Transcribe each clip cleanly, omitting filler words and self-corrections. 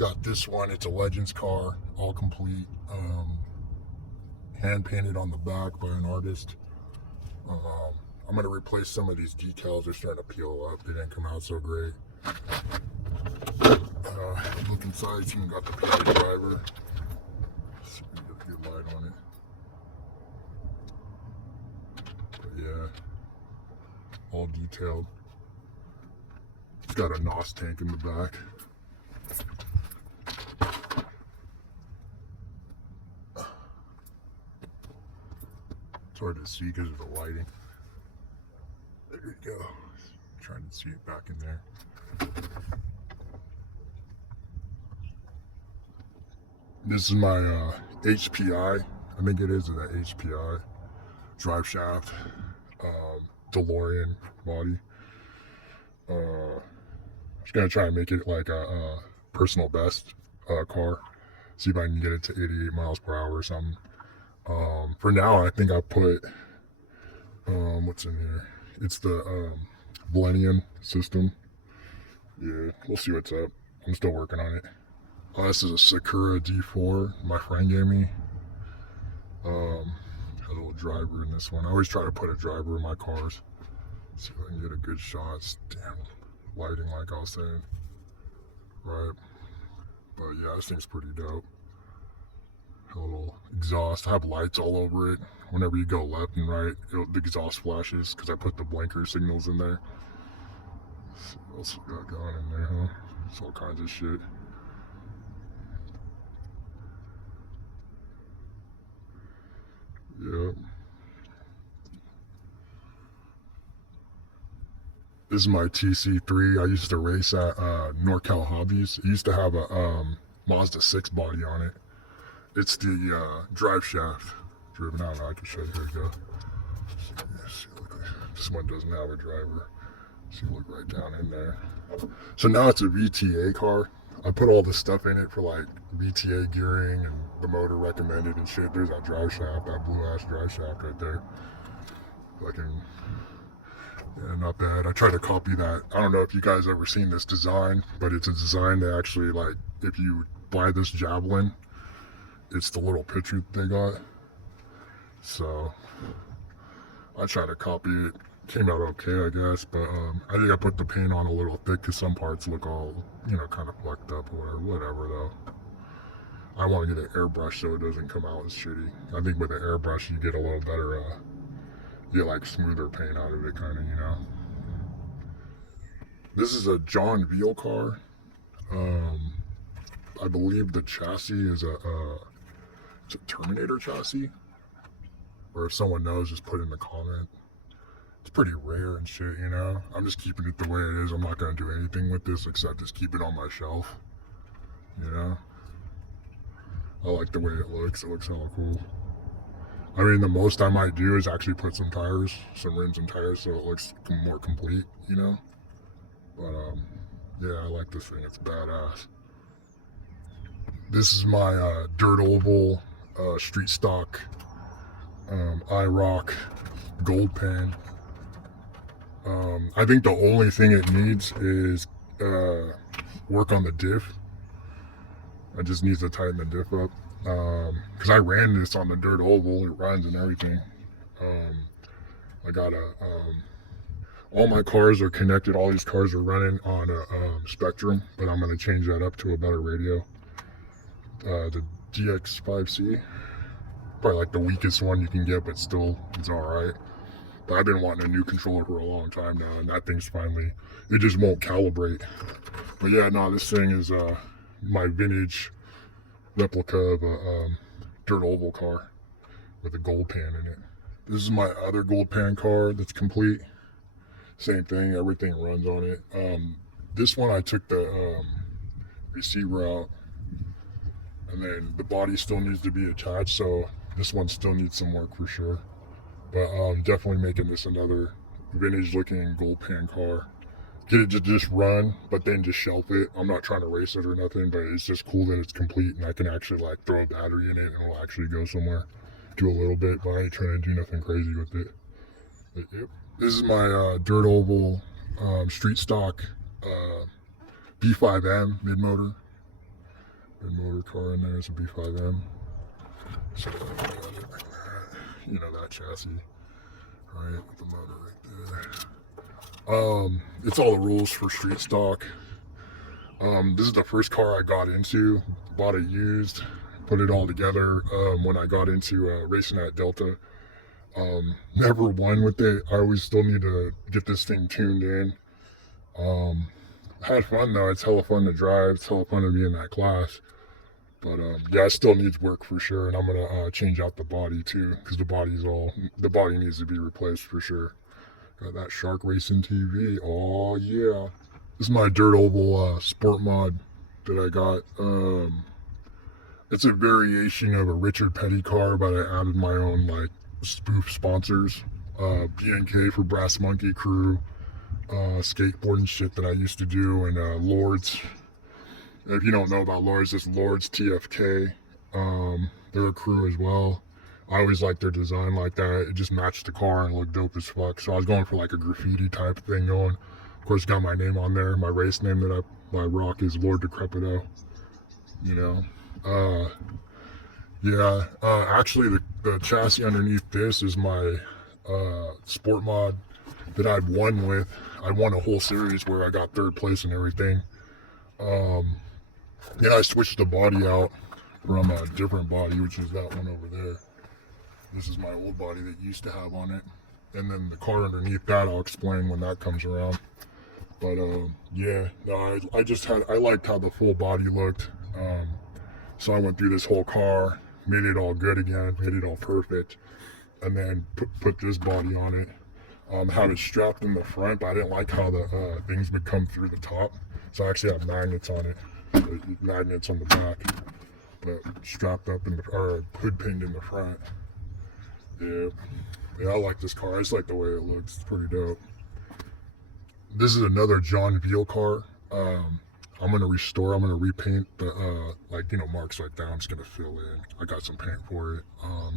Got this one. It's a Legends car, all complete. Hand painted on the back by an artist. I'm gonna replace some of these decals. They're starting to peel up. They didn't come out so great. Look inside. It's even got the painted driver. Let's see if we can get a good light on it. But yeah, all detailed. It's got a NOS tank in the back. It's hard to see because of the lighting. There you go. Trying to see it back in there. This is my HPI. I think it is an HPI drive shaft, DeLorean body. Just gonna try and make it like a personal best car. See if I can get it to 88 miles per hour or something. For now, I think I put what's in here. It's the Millennium system. Yeah, we'll see what's up. I'm still working on it. This is a Sakura D4 my friend gave me. Had a little driver in this one. I always try to put a driver in my cars. See if I can get a good shot. Damn, lighting like I was saying. Right. But yeah, this thing's pretty dope. A little exhaust. I have lights all over it. Whenever you go left and right, the exhaust flashes because I put the blinker signals in there. Let's see what else we got going in there, huh? It's all kinds of shit. Yep. This is my TC3. I used to race at NorCal Hobbies. It used to have a Mazda 6 body on it. It's the drive shaft driven out. I can show you. Here we go. See, this one doesn't have a driver. See, look right down in there. So now it's a VTA car. I put all this stuff in it for like VTA gearing and the motor recommended and shit. There's that drive shaft, that blue ass drive shaft right there. Fucking, yeah, not bad. I tried to copy that. I don't know if you guys ever seen this design, but it's a design that actually, like, if you buy this Javelin, it's the little picture they got. So I tried to copy it. Came out okay, I guess, but I think I put the paint on a little thick because some parts look all, you know, kind of flecked up or whatever though. I want to get an airbrush so it doesn't come out as shitty. I think with an airbrush you get a little better, you get like smoother paint out of it, kind of, you know. This is a John Veal car. I believe the chassis is it's a Terminator chassis. Or if someone knows, just put in the comment. It's pretty rare and shit, you know. I'm just keeping it the way it is. I'm not gonna do anything with this except just keep it on my shelf. You know. I like the way it looks. It looks hella cool. I mean, the most I might do is actually put some tires, some rims and tires, so it looks more complete, you know. But yeah, I like this thing. It's badass. This is my dirt oval street stock IROC gold pan. I think the only thing it needs is work on the diff. I just need to tighten the diff up. Because I ran this on the dirt oval, it runs and everything. I got all my cars are connected, all these cars are running on a Spectrum, but I'm going to change that up to a better radio. The DX5C, probably like the weakest one you can get, but still, it's alright. But I've been wanting a new controller for a long time now, and that thing's finally, it just won't calibrate. But yeah, no, this thing is my vintage replica of a dirt oval car with a gold pan in it. This is my other gold pan car that's complete. Same thing, everything runs on it. This one I took the receiver out, and then the body still needs to be attached, so this one still needs some work for sure. But definitely making this another vintage looking gold pan car. Get it to just run, but then just shelf it. I'm not trying to race it or nothing, but it's just cool that it's complete and I can actually like throw a battery in it and it'll actually go somewhere. Do a little bit, but I ain't trying to do nothing crazy with it. But, yep. This is my dirt oval street stock B5M mid motor. Good motor car in there. It's a B5M. So I got it like that. You know, that chassis, right? With the motor right there. It's all the rules for street stock. This is the first car I got into. Bought it used, put it all together when I got into racing at Delta. Never won with it. I always still need to get this thing tuned in. Had fun though. It's hella fun to drive. It's hella fun to be in that class. But yeah, it still needs work for sure. And I'm gonna change out the body too, because the body needs to be replaced for sure. Got that Shark Racing TV. Oh yeah. This is my dirt oval sport mod that I got. It's a variation of a Richard Petty car, but I added my own like spoof sponsors. B&K for Brass Monkey Crew, skateboarding shit that I used to do, and Lords. If you don't know about Lords, it's Lords TFK. They're a crew as well. I always liked their design like that. It just matched the car and looked dope as fuck. So I was going for like a graffiti type thing going. Of course, got my name on there. My race name that I rock is Lord Decrepito. You know. Yeah. Actually, the chassis underneath this is my sport mod that I'd won with. I won a whole series where I got third place and everything. Then I switched the body out from a different body, which is that one over there. This is my old body that used to have on it. And then the car underneath that, I'll explain when that comes around. But yeah, no, I liked how the full body looked. So I went through this whole car, made it all good again, made it all perfect, and then put this body on it. Had it strapped in the front, but I didn't like how the things would come through the top. So I actually have magnets on it, magnets on the back, but strapped up or hood pinned in the front. Yeah, I like this car. I just like the way it looks. It's pretty dope. This is another John Veal car. I'm gonna restore. I'm gonna repaint the marks like that. I'm just gonna fill in. I got some paint for it.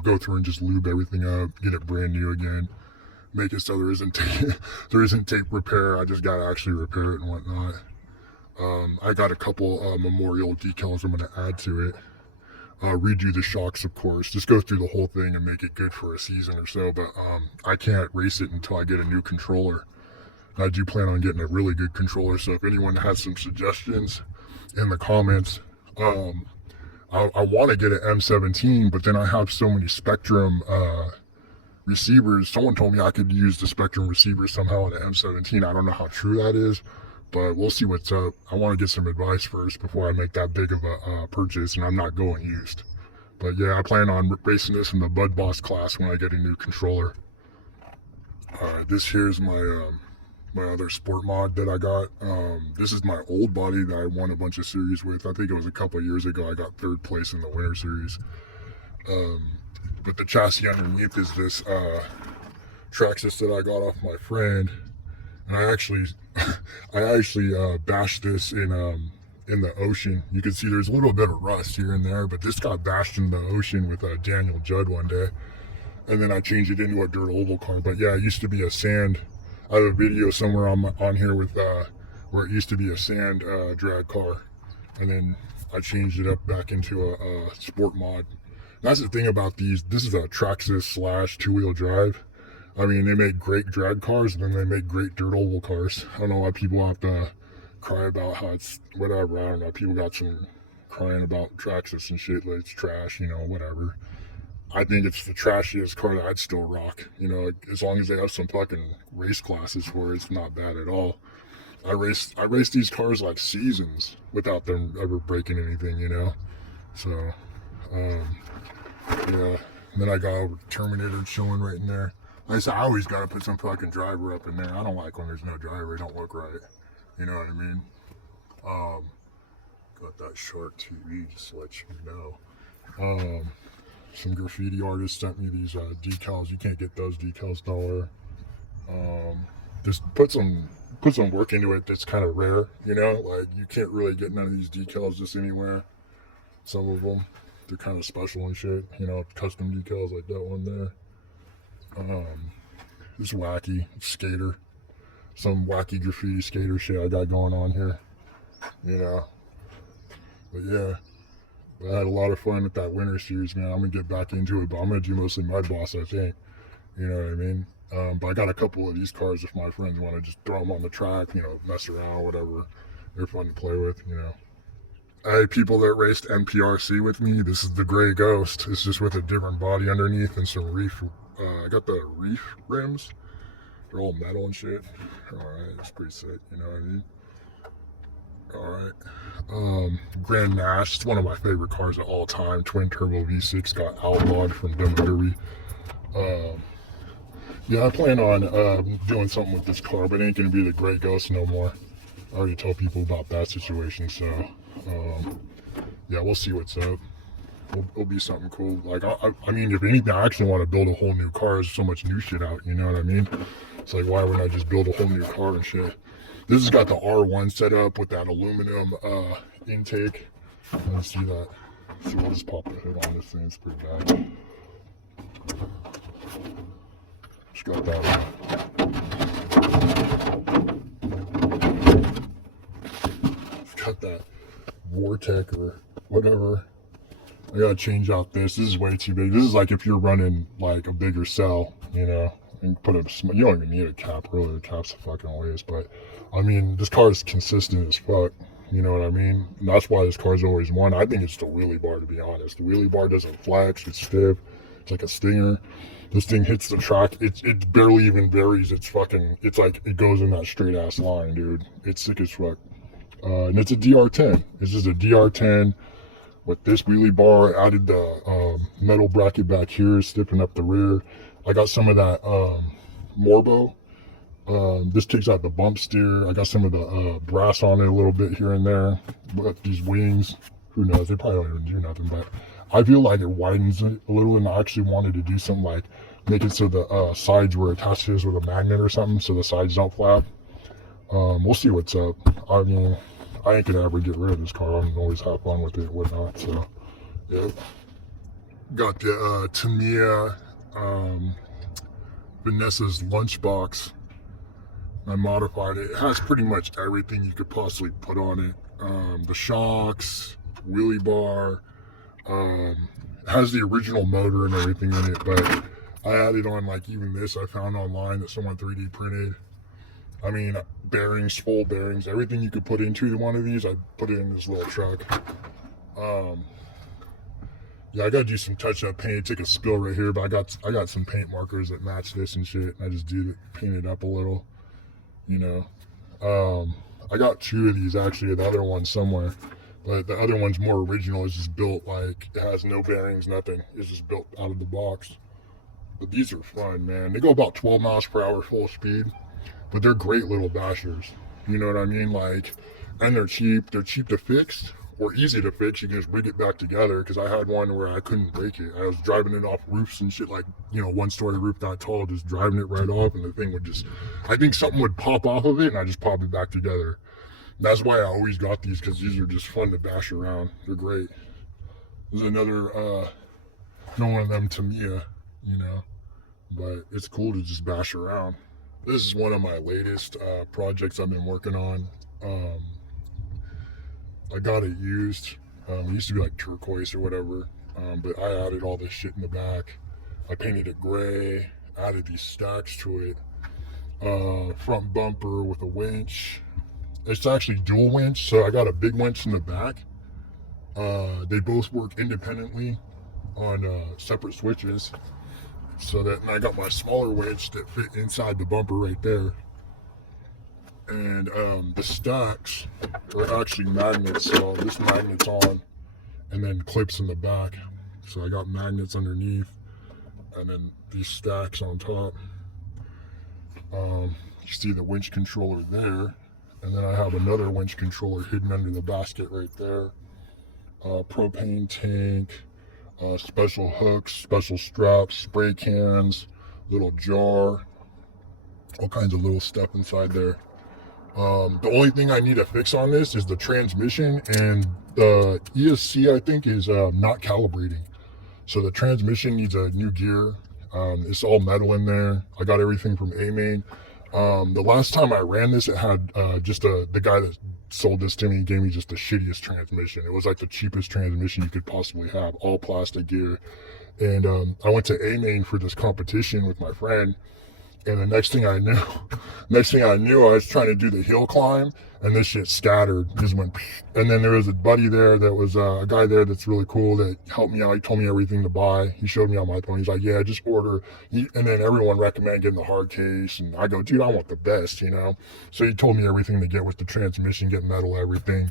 Go through and just lube everything up, get it brand new again. Make it so there isn't tape repair. I just gotta actually repair it and whatnot. I got a couple memorial decals I'm gonna add to it. Redo the shocks, of course. Just go through the whole thing and make it good for a season or so. But I can't race it until I get a new controller. I do plan on getting a really good controller. So if anyone has some suggestions in the comments, I want to get an M17, but then I have so many Spectrum receivers. Someone told me I could use the Spectrum receiver somehow on the M17. I don't know how true that is, but we'll see what's up. I want to get some advice first before I make that big of a purchase, and I'm not going used. But yeah, I plan on racing this in the Bud Boss class when I get a new controller. Alright, this here's my my other sport mod that I got. This is my old body that I won a bunch of series with. I think it was a couple of years ago. I got third place in the winter series. But the chassis underneath is this Traxxas that I got off my friend, and I actually bashed this in the ocean. You can see there's a little bit of rust here and there, but this got bashed in the ocean with Daniel Judd one day, and then I changed it into a dirt oval car. But yeah, it used to be a sand. I have a video somewhere on here with where it used to be a sand drag car, and then I changed it up back into a sport mod. That's the thing about these. This is a Traxxas / two-wheel drive. I mean, they make great drag cars, and then they make great dirt oval cars. I don't know why people have to cry about how it's whatever. I don't know. People got some crying about Traxxas and shit, like it's trash, whatever. I think it's the trashiest car that I'd still rock. As long as they have some fucking race classes for it, it's not bad at all. I race these cars like seasons without them ever breaking anything, So, yeah. And then I got over Terminator chilling right in there. Like I said, I always gotta put some fucking driver up in there. I don't like when there's no driver. It don't look right. You know what I mean? Got that Shark TV, just to let you know. Some graffiti artists sent me these decals. You can't get those decals nowhere. Just put some work into it. That's kind of rare, Like you can't really get none of these decals just anywhere. Some of them, they're kind of special and shit. Custom decals like that one there. This wacky skater, some wacky graffiti skater shit I got going on here. But yeah. But I had a lot of fun with that winter series, man. I'm gonna get back into it, but I'm gonna do mostly mud boss, I think. You know what I mean? But I got a couple of these cars if my friends want to just throw them on the track, mess around, whatever. They're fun to play with, I had people that raced MPRC with me. This is the Gray Ghost. It's just with a different body underneath and some reef. I got the reef rims. They're all metal and shit. Alright, it's pretty sick, you know what I mean? Alright. Grand Nash. It's one of my favorite cars of all time. Twin turbo V6 got outlawed from Derby. Yeah, I plan on doing something with this car, but it ain't gonna be the Gray Ghost no more. I already told people about that situation, so yeah, we'll see what's up. It'll be something cool. Like, I mean, if anything, I actually want to build a whole new car. There's so much new shit out, you know what I mean? It's like, why wouldn't I just build a whole new car and shit? This has got the R1 set up with that aluminum intake. Let's see that. So we'll just pop the hood on this thing. It's pretty bad. Just got that. Got that Vortec or whatever. I gotta change out this. This is way too big. This is like if you're running like a bigger cell, and put a. You don't even need a cap really. The cap's a fucking waste. But I mean, this car is consistent as fuck. You know what I mean? And that's why this car's always won. I think it's the wheelie bar, to be honest. The wheelie bar doesn't flex. It's stiff. It's like a stinger. This thing hits the track. It barely even varies. It's like it goes in that straight ass line, dude. It's sick as fuck. And it's a DR10. It's just a DR10 with this wheelie bar. Added the metal bracket back here, stiffing up the rear. I got some of that Morbo. This takes out the bump steer. I got some of the brass on it a little bit here and there. But these wings, who knows? They probably don't even do nothing. But I feel like it widens it a little, and I actually wanted to do something like make it so the sides were attached to this with a magnet or something, so the sides don't flap. We'll see what's up. I mean, I ain't gonna ever get rid of this car. I'm always have fun with it, whatnot. So, yeah. Got the Tamiya Vanessa's lunchbox. I modified it. It has pretty much everything you could possibly put on it. The shocks, wheelie bar. It has the original motor and everything in it, but I added on like even this I found online that someone 3D printed. I mean, bearings, full bearings, everything you could put into one of these, I put it in this little truck. Yeah, I gotta do some touch-up paint. It took a spill right here, but I got some paint markers that match this and shit. I just paint it up a little, I got 2 of these actually, the other one somewhere, but the other one's more original. It's just built like it has no bearings, nothing. It's just built out of the box. But these are fun, man. They go about 12 miles per hour full speed. But they're great little bashers. You know what I mean? Like, and they're cheap. They're cheap to fix or easy to fix. You can just rig it back together, because I had one where I couldn't break it. I was driving it off roofs and shit, like, 1-story roof that tall, just driving it right off, and the thing would just, I think something would pop off of it, and I just pop it back together. And that's why I always got these, because these are just fun to bash around. They're great. There's another, one of them Tamiya, but it's cool to just bash around. This is one of my latest projects I've been working on. I got it used. It used to be like turquoise or whatever, but I added all this shit in the back. I painted it gray, added these stacks to it. Front bumper with a winch. It's actually dual winch, so I got a big winch in the back. They both work independently on separate switches. And I got my smaller winch that fit inside the bumper right there. And the stacks are actually magnets, so this magnet's on and then clips in the back. So I got magnets underneath and then these stacks on top. You see the winch controller there, and then I have another winch controller hidden under the basket right there. Propane tank. Special hooks, special straps, spray cans, little jar, all kinds of little stuff inside there. The only thing I need to fix on this is the transmission, and the ESC I think is not calibrating. So the transmission needs a new gear. It's all metal in there. I got everything from A-Main. The last time I ran this, it had the guy that sold this to me gave me just the shittiest transmission. It was like the cheapest transmission you could possibly have, all plastic gear. And I went to A Main for this competition with my friend. And the next thing I knew, I was trying to do the hill climb, and this shit scattered. Just went, and then there was a buddy there that was a guy there that's really cool that helped me out. He told me everything to buy. He showed me on my phone. He's like, yeah, just order. And then everyone recommended getting the hard case, and I go, dude, I want the best, you know. So he told me everything to get with the transmission, get metal, everything.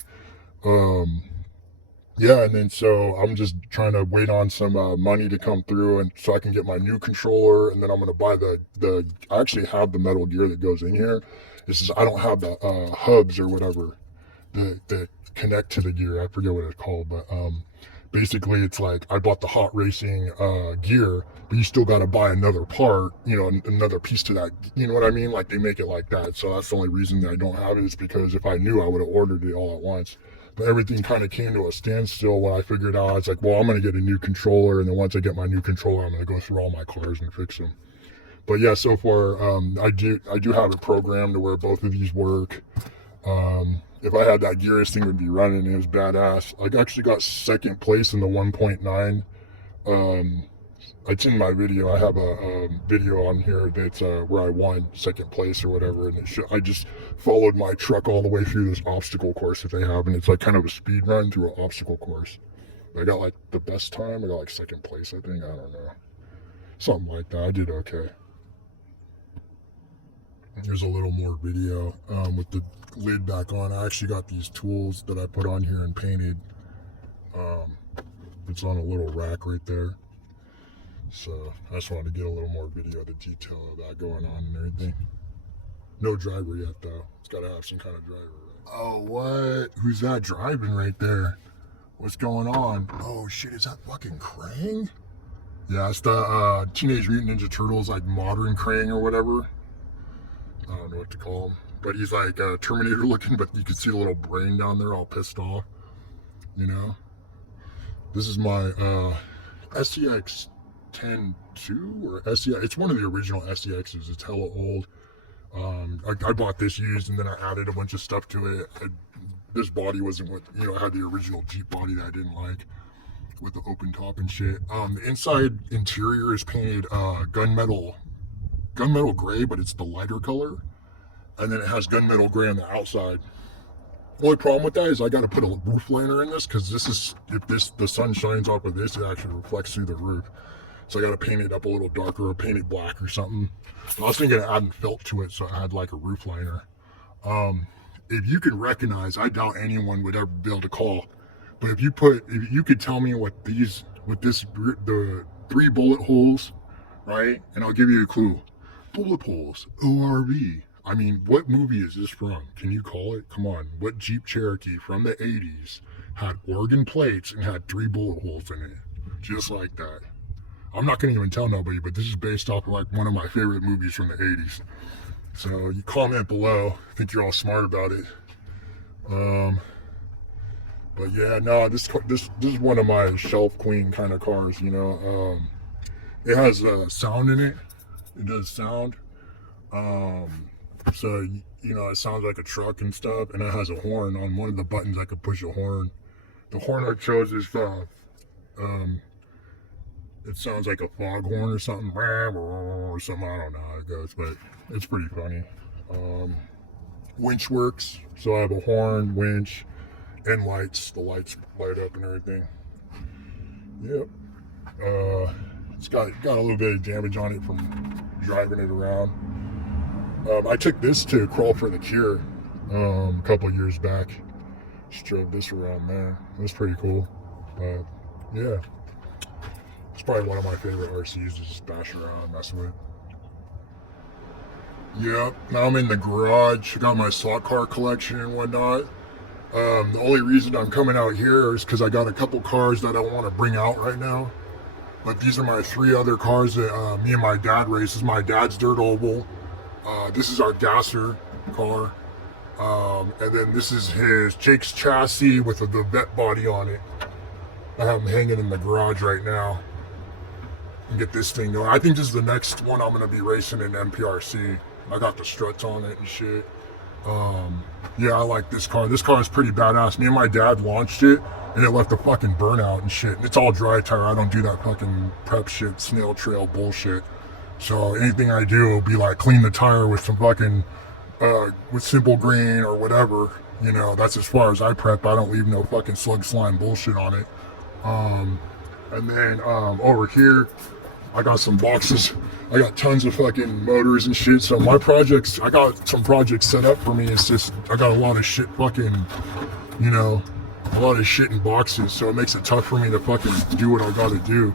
Yeah, and then so I'm just trying to wait on some money to come through, and so I can get my new controller, and then I'm gonna buy the. I actually have the metal gear that goes in here. It's just I don't have the hubs or whatever that connect to the gear. I forget what it's called, but basically it's like I bought the hot racing gear, but you still got to buy another part, you know, another piece to that. You know what I mean? Like they make it like that. So that's the only reason that I don't have it is because if I knew, I would have ordered it all at once. But everything kind of came to a standstill when I figured out, it's like, well, I'm going to get a new controller. And then once I get my new controller, I'm going to go through all my cars and fix them. But yeah, so far, I do have it programmed to where both of these work. If I had that gear, this thing would be running. It was badass. I actually got second place in the 1.9. It's in my video. I have a video on here that's where I won second place or whatever, and I just followed my truck all the way through this obstacle course that they have, and it's like kind of a speed run through an obstacle course. I got like the best time. I got like second place, I think. I don't know, something like that. I did okay. Here's a little more video with the lid back on. I actually got these tools that I put on here and painted. It's on a little rack right there. So I just wanted to get a little more video of the detail of that going on and everything. No driver yet though. It's got to have some kind of driver. Right? Oh, what? Who's that driving right there? What's going on? Oh shit, is that fucking Krang? Yeah, it's the Teenage Mutant Ninja Turtles, like modern Krang or whatever. I don't know what to call him. But he's like Terminator looking, but you can see the little brain down there all pissed off. You know? This is my SCX 10-2 or SCX. It's one of the original SCXs. It's hella old. I bought this used and then I added a bunch of stuff to it. This body wasn't what, you know, I had the original Jeep body that I didn't like with the open top and shit. The inside interior is painted gunmetal gray, but it's the lighter color. And then it has gunmetal gray on the outside. The only problem with that is I got to put a roof liner in this because if the sun shines off of this, it actually reflects through the roof. So I got to paint it up a little darker or paint it black or something. I was thinking of adding felt to it, so I had like a roof liner. If you can recognize, I doubt anyone would ever be able to call, but if you could tell me the 3 bullet holes, right? And I'll give you a clue. Bullet holes, ORV. I mean, what movie is this from? Can you call it? Come on. What Jeep Cherokee from the 80s had organ plates and had 3 bullet holes in it? Just like that. I'm not going to even tell nobody, but this is based off of like one of my favorite movies from the 80s. So you comment below. I think you're all smart about it. But yeah, no, this is one of my shelf queen kind of cars, you know. It has sound in it. It does sound. So, you know, it sounds like a truck and stuff, and it has a horn. On one of the buttons I could push a horn. The horn I chose is it sounds like a foghorn or something, or something. I don't know how it goes, but it's pretty funny. Winch works, so I have a horn, winch, and lights. The lights light up and everything. Yep. It's got a little bit of damage on it from driving it around. I took this to Crawl for the Cure a couple of years back. Just drove this around there. It was pretty cool. But yeah, it's probably one of my favorite RCs to just bash around, mess with. Yep, now I'm in the garage. I got my slot car collection and whatnot. The only reason I'm coming out here is because I got a couple cars that I want to bring out right now. But these are my 3 other cars that me and my dad race. This is my dad's dirt oval. This is our gasser car. And then this is Jake's chassis with the vet body on it. I have him hanging in the garage right now. And get this thing going. I think this is the next one I'm going to be racing in MPRC. I got the struts on it and shit. Yeah, I like this car. This car is pretty badass. Me and my dad launched it, and it left a fucking burnout and shit. And it's all dry tire. I don't do that fucking prep shit, snail trail bullshit. So anything I do will be like clean the tire with some fucking, with simple green or whatever. You know, that's as far as I prep. I don't leave no fucking slug slime bullshit on it. And then over here, I got some boxes. I got tons of fucking motors and shit. So my projects, I got some projects set up for me. It's just, I got a lot of shit fucking, you know, a lot of shit in boxes. So it makes it tough for me to fucking do what I gotta do.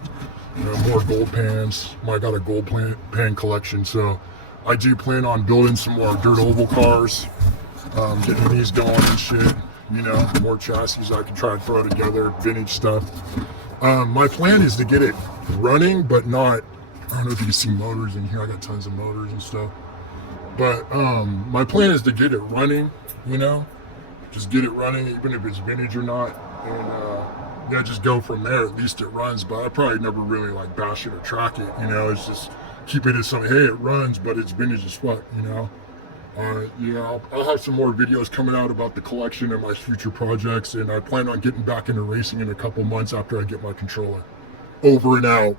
You know, more gold pans. I got a gold pan collection. So I do plan on building some more dirt oval cars, getting these going and shit. You know, more chassis I can try to throw together, vintage stuff. My plan is to get it running, but not, I don't know if you can see motors in here. I got tons of motors and stuff. But my plan is to get it running, you know, just get it running, even if it's vintage or not. And yeah, just go from there. At least it runs, but I probably never really like bash it or track it, you know. It's just keep it as something, hey, it runs, but it's vintage as fuck, you know. Yeah, I'll have some more videos coming out about the collection and my future projects, and I plan on getting back into racing in a couple months after I get my controller. Over and out.